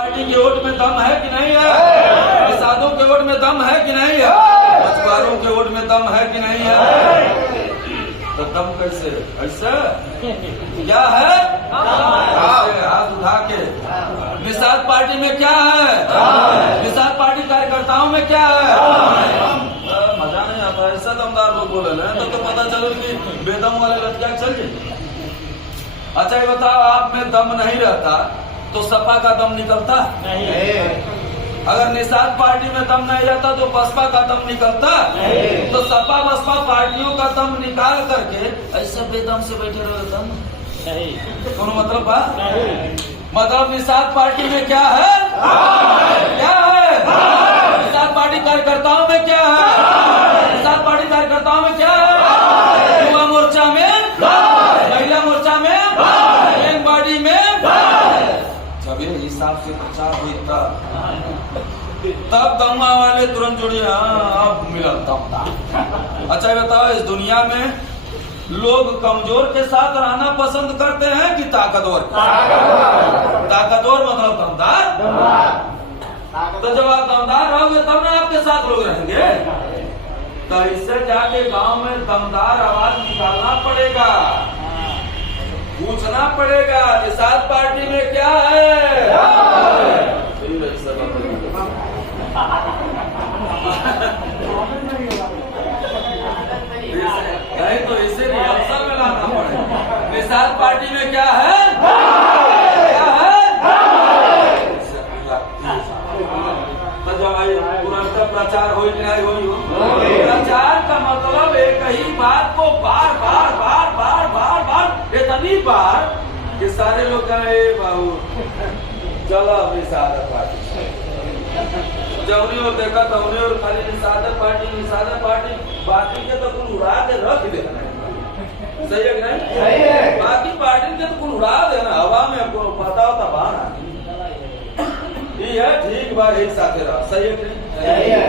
Party के vote में दम है कि नहीं है? निषादों के वोट में दम है कि नहीं है? मछुआरों के वोट में दम है कि नहीं है? तो दम कैसे? ऐसा क्या है? हाथ उठा के। निषाद पार्टी में क्या है? निषाद पार्टी कार्यकर्ताओं में क्या है? मजा नहीं आता। ऐसा दमदार लोग बोले तो पता चले कि बेदम वाले लटका चल जाए। अच्छा ये बताओ, आप में दम नहीं रहता तो सपा का दम निकलता नहीं। अगर निषाद पार्टी में दम नहीं रहता तो बसपा का दम निकलता नहीं। तो सपा बसपा पार्टियों का दम निकाल करके ऐसे बेदम से बैठे रहे दम नहीं। कौन मतलब बा? मतलब निषाद पार्टी में क्या है? क्या है? निषाद पार्टी कार्यकर्ताओं में क्या है? निषाद पार्टी कार्यकर्ताओं में क्या है? युवा मोर्चा में, महिला मोर्चा में, गैंग बॉडी में। जब ये हिसाब से प्रचार हुई तब दम्मा वाले तुरंत जुड़े। अब मिला दम। अच्छा बताओ, इस दुनिया में लोग कमजोर के साथ रहना पसंद करते हैं कि ताकतवर? ताकतवर मतलब दमदार। तो जब आप दमदार रहोगे तब ना आपके साथ लोग रहेंगे। तो इससे जाके गांव में दमदार आवाज निकालना पड़ेगा, पूछना पड़ेगा निषाद पार्टी में क्या है? नहीं तो इसे रिहर्सल में लाना पड़ेगा। निषाद पार्टी में क्या है? क्या है? तो जब तुरंत प्रचार हो नहीं हो, प्रचार का मतलब एक ही बात को बार बार बार बार बार बार इतनी बार कि सारे लोग कहे बाबू चलो निषाद पार्टी। जौनी और देखा तौनी और खाली निषाद पार्टी बाकी के तो कुल उड़ा के रख देना। सही है कि नहीं? सही है। बाकी पार्टी के तो कुल उड़ा देना हवा में। आपको पता होता बाहर ये है ठीक बात, एक साथ रहा। सही है कि नहीं? सही है।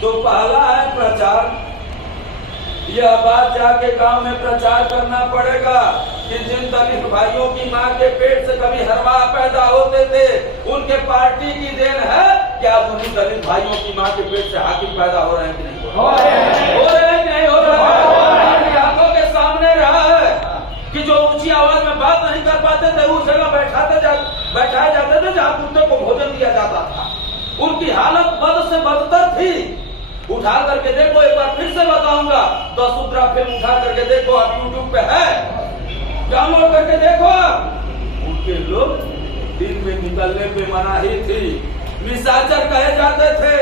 तो पहला है प्रचार। यह बात जाके गांव में प्रचार करना पड़ेगा कि जिन दलित भाइयों की मां के पेट से कभी हरवा पैदा होते थे उनके पार्टी की देन है। क्या उन्हीं दलित भाइयों की मां के पेट से हाकिम पैदा हो रहे हैं कि नहीं? हो रहे हैं कि नहीं हो रहे? आंखों के सामने रहा है कि जो ऊंची आवाज में बात नहीं कर पाते थे उस जगह बैठाए जाते थे जहाँ कुत्ते को भोजन दिया जाता था। उनकी हालत बद से बदतर थी। उठा करके देखो, एक बार फिर से बताऊंगा, 10 उतरा फिल्म उठा करके देखो, आप यूट्यूब पे है, डाउनलोड करके देखो। उनके लोग दिन में निकलने पे मनाही थी। निशाचर कहे जाते थे।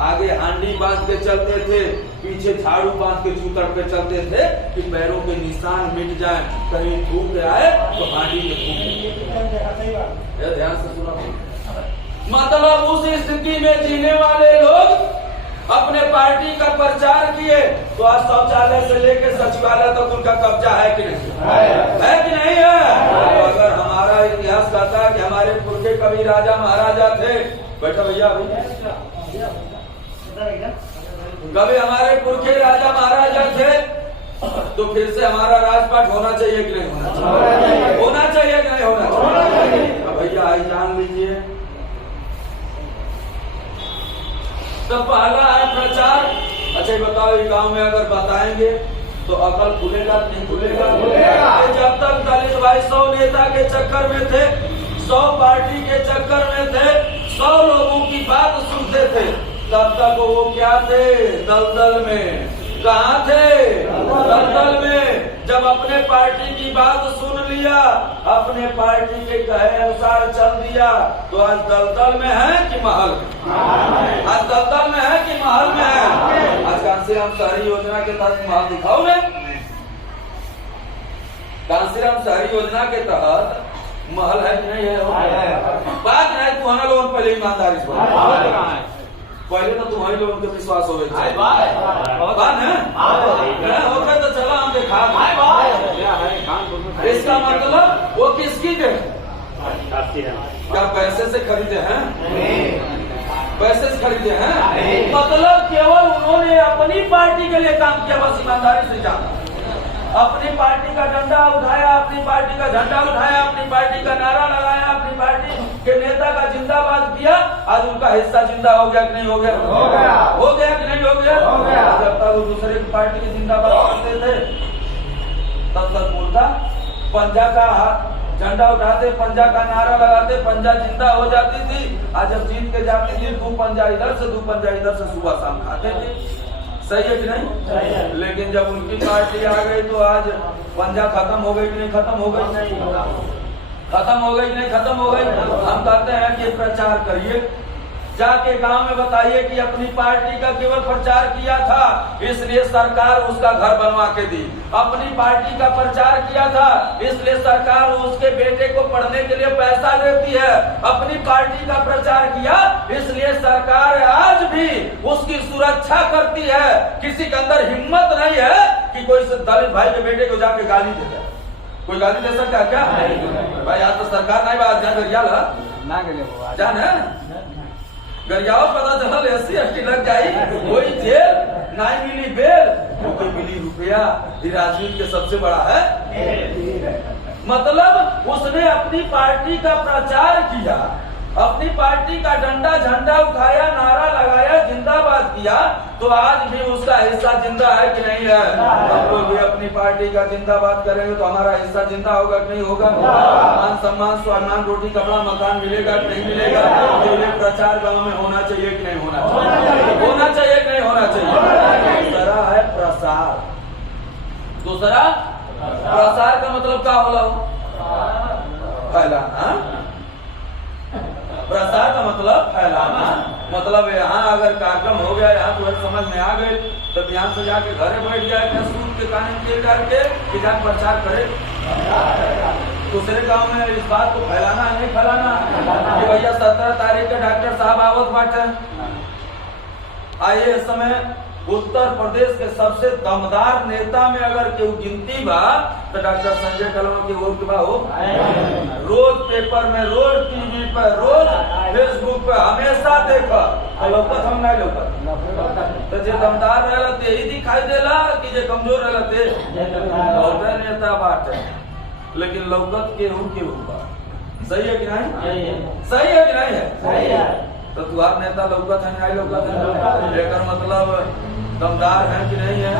आगे हांडी बांध के चलते थे, पीछे झाड़ू बांध के जूतर पे चलते थे कि पैरों के निशान मिट जाए, कहीं थूक आए तो हांडी में थूक। ध्यान से सुनो। मतलब उस स्थिति में जीने वाले लोग अपने पार्टी का प्रचार किए तो आज शौचालय से लेकर सचिवालय तक उनका कब्जा है कि नहीं? है कि नहीं है? अगर हमारा इतिहास कहता है कि हमारे पुरखे कभी राजा महाराजा थे, बैठा भैया कभी हमारे पुरखे राजा महाराजा थे, तो फिर से हमारा राजपाट होना चाहिए कि नहीं होना चाहिए? होना चाहिए कि नहीं होना चाहिए? तो भैया आई जान लीजिए। तो पहला है प्रचार। अच्छा बताओ, ये गांव में अगर बताएंगे तो अकल खुलेगा नहीं खुलेगा? जब तक दलित भाई 100 नेता के चक्कर में थे, 100 पार्टी के चक्कर में थे, 100 लोगों की बात सुनते थे, तब तक वो क्या थे? दलदल में। कहाँ थे? दलदल में। जब अपने पार्टी की बात सुन लिया, अपने पार्टी के कहे अनुसार चल दिया, तो आज दलदल में है कि महल में? आज दलदल में है कि महल में है? आज कांसीराम शहरी योजना के तहत महल दिखाओ ने। कांसीराम शहरी योजना के तहत महल है कि नहीं है? बात नहीं, तुम्हारा लोगों पहले ईमानदारी से पहले तो तुम्हारे लोगों के विश्वास हो गए होता तो चला हम देखा। इसका मतलब वो किसकी थे? क्या पैसे से खरीदे हैं? पैसे से खरीदे हैं? मतलब केवल उन्होंने अपनी पार्टी के लिए काम किया, बस ईमानदारी से जाना। अपनी पार्टी का डंडा उठाया, अपनी पार्टी का झंडा उठाया, अपनी पार्टी का नारा लगाया, अपनी पार्टी के नेता का जिंदाबाद किया, आज उनका हिस्सा जिंदा हो गया कि नहीं हो गया? हो गया कि नहीं हो गया? जब तक वो दूसरे की पार्टी के जिंदाबाद करते थे तब तक मुर्दा पंजा का झंडा उठाते, पंजा का नारा लगाते, पंजा जिंदा हो जाती थी। आज जब जीत के जाती थी, 2 पंजा इधर से 2 पंजा इधर से सुबह शाम खाते थे। सही है कि नहीं? लेकिन जब उनकी पार्टी आ गई तो आज पंजा खत्म हो गई कि नहीं खत्म हो गई? खत्म हो गई कि नहीं खत्म हो गई? हम कहते हैं कि प्रचार करिए, जाके गांव में बताइए कि अपनी पार्टी का केवल प्रचार किया था इसलिए सरकार उसका घर बनवा के दी, अपनी पार्टी का प्रचार किया था इसलिए सरकार उसके बेटे को पढ़ने के लिए पैसा देती है, अपनी पार्टी का प्रचार किया इसलिए सरकार आज भी उसकी सुरक्षा करती है। किसी के अंदर हिम्मत नहीं है कि कोई दलित भाई के बेटे को जाके गाली दे दे। कोई गाली दे सकता है क्या? भाई आज तो सरकार नहीं बात जान है गरियाओ पता चल SC ST लग जाई, कोई जेल नहीं मिली बेल, कोई मिली रुपया। राजनीति के सबसे बड़ा है मतलब उसने अपनी पार्टी का प्रचार किया, अपनी पार्टी का डंडा झंडा उठाया, नारा लगाया, जिंदाबाद किया, तो आज भी उसका हिस्सा जिंदा है कि नहीं है? हम लोग भी अपनी पार्टी का जिंदाबाद करेंगे तो हमारा हिस्सा जिंदा होगा कि नहीं होगा? मान सम्मान स्वाभिमान रोटी कपड़ा मकान मिलेगा कि नहीं मिलेगा? तो ये प्रचार गाँव में होना चाहिए कि नहीं होना चाहिए? होना चाहिए कि नहीं होना चाहिए? दूसरा है प्रसार। दूसरा प्रसार का मतलब क्या होला? फैलाना। प्रसार का मतलब फैलाना, मतलब यहाँ अगर कार्यक्रम हो गया, यहाँ तो समझ में आ गए, तब यहाँ से जाके घरे बैठ जाए सूट के कानून के करके कि जाके प्रचार करे। दूसरे गांव में इस बात को फैलाना है नहीं फैलाना कि भैया 17 तारीख के डॉक्टर साहब आवत बाटे। आइए इस समय उत्तर प्रदेश के सबसे दमदार नेता में अगर केहू गिनती बा तो डॉक्टर संजय कलवा की ओर के बा हो। रोज पेपर में, रोज टीवी पर, रोज फेसबुक पे हमेशा देखा लौकत हम नहीं लौकत। तो जो दमदार रहला यही दिखाई देला कि जो कमजोर रहला ते नेता बाटे, लेकिन लौकत केहू बा। सही है कि नहीं? सही है कि नहीं है? सही है। तो तुम्हार नेता लौकत है नहीं लौकत है? लेकर मतलब दमदार है कि नहीं है?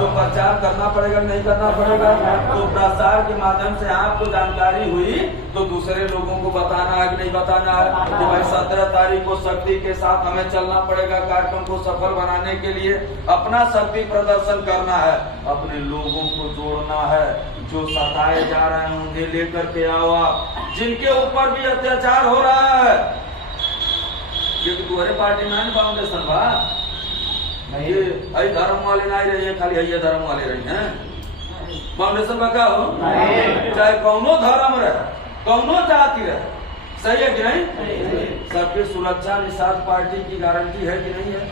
तो प्रचार करना पड़ेगा नहीं करना पड़ेगा? तो प्रसार के माध्यम से आपको जानकारी हुई तो दूसरे लोगों को बताना है कि नहीं बताना है कि भाई 17 तारीख को शक्ति के साथ हमें चलना पड़ेगा, कार्यक्रम को सफल बनाने के लिए अपना शक्ति प्रदर्शन करना है, अपने लोगों को जोड़ना है, जो सताए जा रहे हैं उन्हें लेकर के आओ आप, जिनके ऊपर भी अत्याचार हो रहा है। क्योंकि तुम्हारे पार्टी में फाउंडेशन बा ये आई धर्म वाले नहीं रही है, खाली ये धर्म वाले रही हैं। फाउंडेशन में क्या हो चाहे कौनो धर्म रहे, कौनो जाति रहे, सही है कि नहीं? सबकी सुरक्षा निषाद पार्टी की गारंटी है कि नहीं है?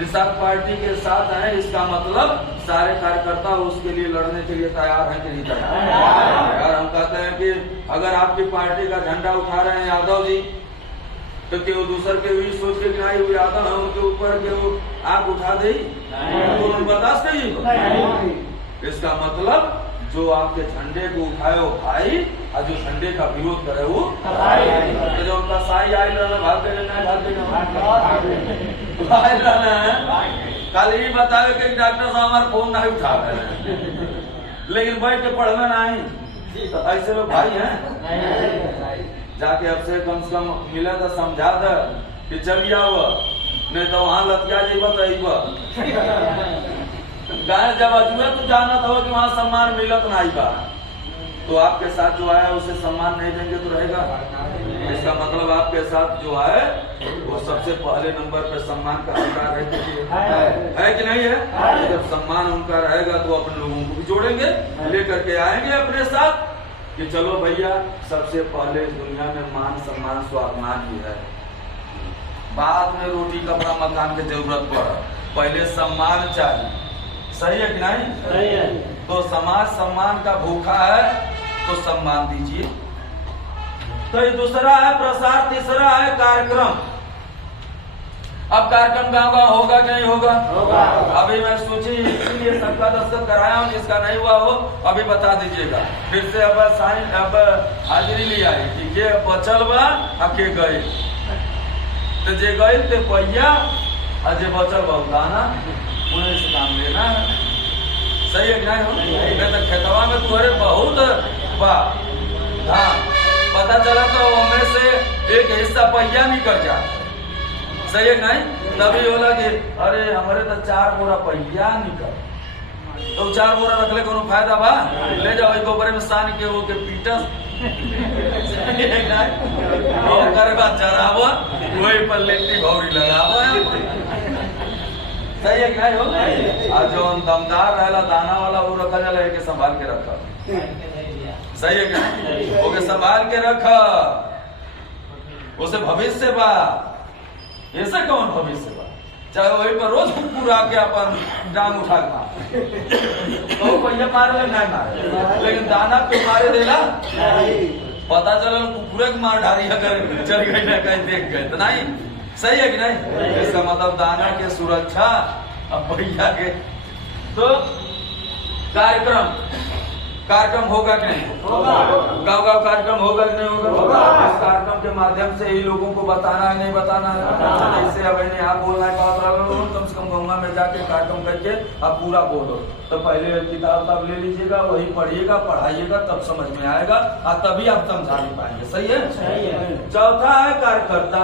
निषाद पार्टी के साथ है, इसका मतलब सारे कार्यकर्ता उसके लिए लड़ने के लिए तैयार है कि नहीं तैयार? यार हम कहते हैं कि अगर आपकी पार्टी का झंडा उठा रहे हैं यादव जी तो केवल दूसर के भी सोच के गिनाई हुई आता है उनके ऊपर के वो आग उठा दे तो बर्दाश्त नहीं। इसका मतलब जो आपके झंडे को उठाए वो भाई और जो झंडे का विरोध करे वो तो जो उनका साई आई रहना भाग रहना है। कल ही बतावे कि डॉक्टर साहब हमारे फोन नहीं उठा रहे लेकिन बैठ के पढ़ना नहीं, तो ऐसे लोग भाई हैं। जाके अब से कम मिले तो समझा दे कि चलिए आओ, नहीं तो वहाँ लतिया जीवा तो गाय जब अजुए तो जाना था कि वहाँ सम्मान मिलत नहीं बा, तो आपके साथ जो आया उसे सम्मान नहीं देंगे तो रहेगा? इसका मतलब आपके साथ जो है वो सबसे पहले नंबर पे सम्मान का अधिकार है कि नहीं है? जब सम्मान उनका रहेगा तो अपने लोगों को भी जोड़ेंगे, लेकर के आएंगे अपने साथ कि चलो भैया सबसे पहले दुनिया में मान सम्मान स्वाभिमान ही है, बाद में रोटी कपड़ा मकान की जरूरत पड़ा, पहले सम्मान चाहिए। सही है कि नहीं? सही है। तो समाज सम्मान का भूखा है तो सम्मान दीजिए। तो ये दूसरा है प्रसार, तीसरा है कार्यक्रम। अब कार्यक्रम गाँव होगा कि नहीं होगा? अभी मैं सूची इसीलिए सबका दस्तखत कराया हूँ, जिसका नहीं हुआ हो अभी बता दीजिएगा। फिर से अब साइन अब हाजिरी ली आई कि ये बचल बा के गए, तो जे गए ते पहिया और जे बचल बा दाना, उन्हें से काम लेना है। सही है कि नहीं हो? नहीं तो खेतवा में तुम्हारे बहुत बा, हाँ पता चला तो उनमें से एक हिस्सा पहिया निकल जाए। सही है नहीं? तभी होला कि अरे हमारे तो 4 बोरा पहिया निकल, तो 4 बोरा रखले कोनो फायदा बा? ले जाओ एक ऊपर में सान के वो के पीटस करे बात चराव वही पर लेटी भौरी लगाव। सही है कि नहीं हो? और जो दमदार रहला दाना वाला वो रखा जाला, एक संभाल के रखा। सही है कि नहीं? ओके संभाल के रखा, उसे भविष्य बा। ऐसा कौन भविष्य बा? चाहे वही पर रोज कुकुर आके अपन डांग उठा तो पहिया मार ले नहीं मारे, लेकिन दाना पे मारे देला पता चला कुकुरे के मार ढारी अगर चल गई ना कहीं देख गए तो नहीं। सही है कि नहीं? इसका मतलब दाना के सुरक्षा अब पहिया के। तो कार्यक्रम होगा कि नहीं होगा? गाँव कार्यक्रम होगा कि नहीं होगा? इस कार्यक्रम के माध्यम से ही लोगों को बताना है, नहीं बताना है। जैसे अब इन्हें आप बोलना है कम से कम गंगा में जाके कार्यक्रम करके आप पूरा बोलो, तो पहले किताब तब ले लीजिएगा, वही पढ़िएगा, पढ़ाइएगा, तब समझ में आएगा और तभी आप समझा नहीं पाएंगे। सही है? चौथा है कार्यकर्ता।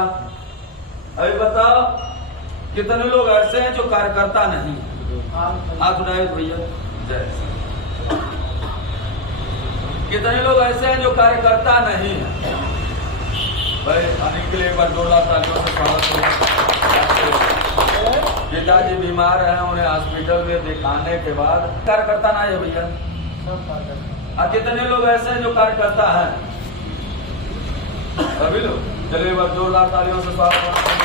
अभी बताओ कितने लोग ऐसे हैं जो कार्यकर्ता नहीं? हाथ उठाए भैया। जय। कितने लोग ऐसे हैं जो कार्यकर्ता नहीं है? भाई आने के लिए एक बार जोरदार तालियों से स्वागत करें। पिताजी बीमार हैं, उन्हें हॉस्पिटल में दिखाने के बाद कार्यकर्ता ना है भैया। और कितने लोग ऐसे हैं जो कार्यकर्ता हैं? सभी लोग। चलिए एक बार जोरदार तालियों से स्वागत करें।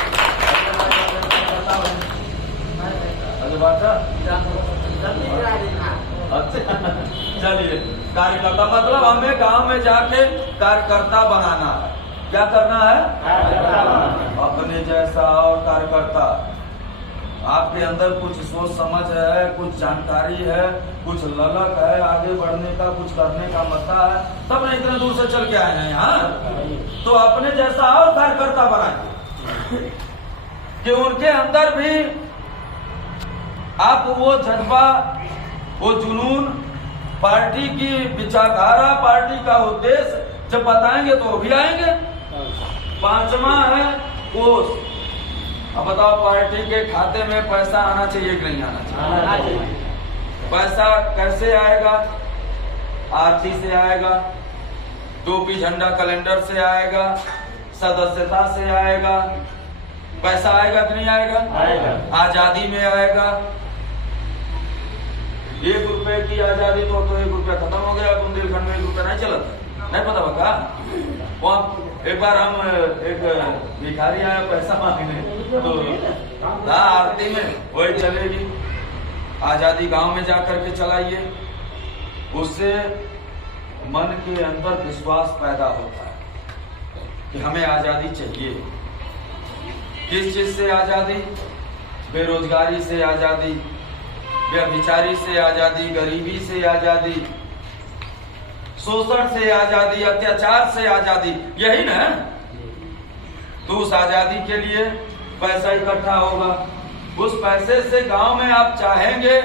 चलिए कार्यकर्ता मतलब हमें गांव में जाके कार्यकर्ता बनाना है। क्या करना है? अपने जैसा और कार्यकर्ता। आपके अंदर कुछ सोच समझ है, कुछ जानकारी है, कुछ ललक है आगे बढ़ने का, कुछ करने का मता है, तब नहीं इतने दूर से चल के आए हैं यहाँ। तो अपने जैसा और कार्यकर्ता बनाए कि उनके अंदर भी आप वो जज्बा, वो जुनून, पार्टी की विचारधारा, पार्टी का उद्देश्य जब बताएंगे तो वो भी आएंगे। 5वां है कोष। अब बताओ पार्टी के खाते में पैसा आना चाहिए कि नहीं आना चाहिए? पैसा कैसे आएगा? आरती से आएगा, टोपी झंडा कैलेंडर से आएगा, सदस्यता से आएगा। पैसा आएगा कि नहीं आएगा? आजादी में आएगा। 1 रुपए की आजादी तो 1 रुपया खत्म हो गया। बुंदेलखंड में 1 रुपया नहीं चला, नहीं पता बका। वहाँ एक बार हम एक भिखारी आया पैसा मांगने, तो आरती में वही चलेगी। आजादी गांव में जाकर के चलाइए, उससे मन के अंदर विश्वास पैदा होता है कि हमें आजादी चाहिए। किस चीज से आजादी? बेरोजगारी से आजादी, व्यभिचारी से आजादी, गरीबी से आजादी, शोषण से आजादी, अत्याचार से आजादी, यही ना? तो उस आजादी के लिए पैसा इकट्ठा होगा। उस पैसे से गांव में आप चाहेंगे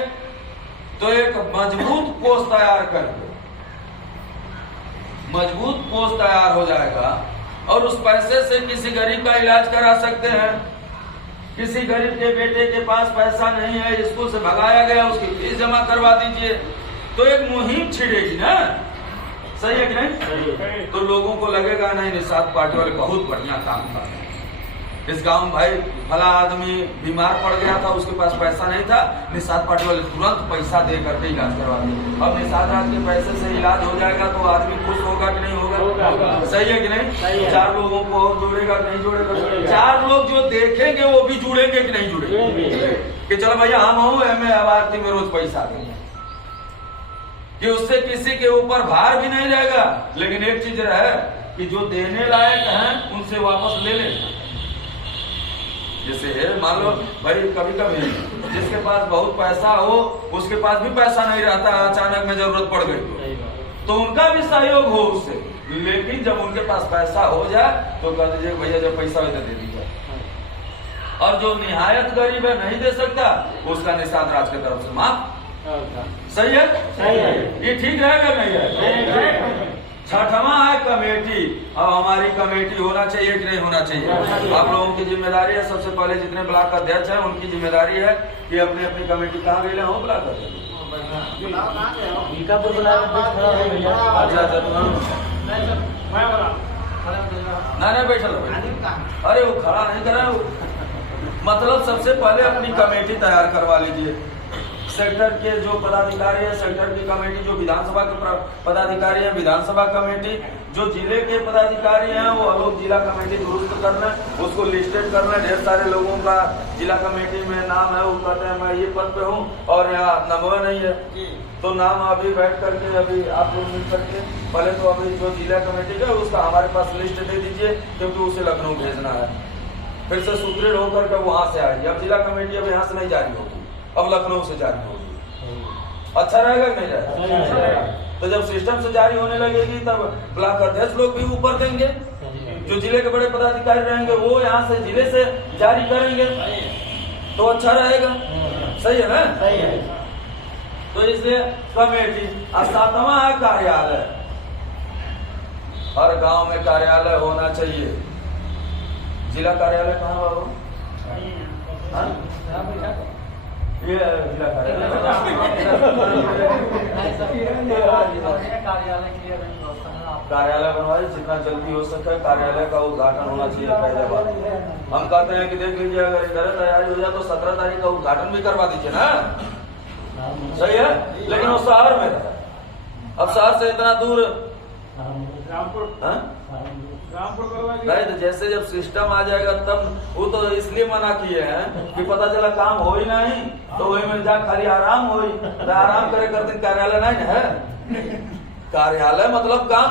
तो एक मजबूत कोष तैयार करके, मजबूत कोष तैयार हो जाएगा और उस पैसे से किसी गरीब का इलाज करा सकते हैं। किसी गरीब के बेटे के पास पैसा नहीं है, स्कूल से भगाया गया, उसकी फीस जमा करवा दीजिए, तो एक मुहिम छिड़ेगी ना। सही है कि नहीं? तो लोगों को लगेगा नहीं, निषाद पार्टी वाले बहुत बढ़िया काम कर रहे हैं। इस गांव में भाई भला आदमी बीमार पड़ गया था, उसके पास पैसा नहीं था, निषाद पार्टी वाले तुरंत पैसा दे करके इलाज करवा दिए। अब निषाद राज के पैसे से इलाज हो जाएगा तो आदमी खुश होगा कि नहीं होगा? सही है कि नहीं? 4 लोगों को और जोड़ेगा कि नहीं जोड़ेगा? 4 लोग जो देखेंगे वो भी जुड़ेंगे कि नहीं जुड़ेंगे? कि चलो भैया हम हूँ आरती में रोज पैसा देंगे, कि उससे किसी के ऊपर भार भी नहीं रहेगा। लेकिन एक चीज है कि जो देने लायक हैं उनसे वापस ले लें। जैसे है मान लो भाई कभी कभी जिसके पास बहुत पैसा हो उसके पास भी पैसा नहीं रहता, अचानक में जरूरत पड़ गई तो उनका भी सहयोग हो उससे, लेकिन जब उनके पास पैसा हो जाए तो कह दीजिए भैया जब पैसा हो तो दे दीजिए। और जो निहायत गरीब है नहीं दे सकता उसका निषाद राज की तरफ से माफ। सही है, सही है। ये ठीक रहेगा नहीं है? छठवां है कमेटी। अब हमारी कमेटी होना चाहिए कि नहीं होना चाहिए, आप लोगों की जिम्मेदारी है। सबसे पहले जितने ब्लॉक अध्यक्ष हैं उनकी जिम्मेदारी है कि अपनी अपनी कमेटी कहाँ गई हो ब्लॉक अध्यक्ष। नहीं बैठल, अरे वो खड़ा नहीं कर रहा है। मतलब सबसे पहले अपनी कमेटी तैयार करवा लीजिए। सेक्टर के जो पदाधिकारी है सेक्टर की कमेटी, जो विधानसभा के पदाधिकारी है विधानसभा कमेटी, जो जिले के पदाधिकारी हैं वो लोग जिला कमेटी दुरुस्त करना, उसको लिस्टेड करना। ढेर सारे लोगों का जिला कमेटी में नाम है, वो कहते हैं मैं ये पद पे हूँ और यहाँ नंबर नहीं है, तो नाम अभी बैठ करके अभी आप लोग मिल करके पहले तो अभी जो जिला कमेटी का उसका हमारे पास लिस्ट दे दीजिए, क्योंकि उसे लखनऊ भेजना है, फिर से सुदृढ़ होकर के वहां से आएगी। अब जिला कमेटी अब यहाँ से नहीं जारी होगी, अब लखनऊ से जारी होगी। अच्छा रहेगा कि नहीं रहेगा? तो जब सिस्टम से जारी होने लगेगी तब ब्लॉक अध्यक्ष लोग भी ऊपर देंगे, जो जिले के बड़े पदाधिकारी रहेंगे वो यहाँ से जिले से जारी करेंगे, तो अच्छा रहेगा। सही है ना? सही है। तो इसलिए कमेटी। और सातवां है कार्यालय। हर गांव में कार्यालय होना चाहिए। जिला कार्यालय कहाँ बाबू? ये जिला कार्यालय बनवाइए, जितना जल्दी हो सके कार्यालय का उद्घाटन होना चाहिए पहले बात। हम कहते हैं कि देख लीजिए अगर इधर तैयारी हो जाए तो 17 तारीख का उद्घाटन भी करवा दीजिए ना। सही है, लेकिन वो शहर में, अब शहर से इतना दूर नहीं, तो जैसे जब सिस्टम आ जाएगा तब वो तो इसलिए मना किए हैं कि पता चला काम हो ही नहीं तो वही में जा खाली आराम हो, आराम करे करते कार्यालय नहीं है। कार्यालय मतलब काम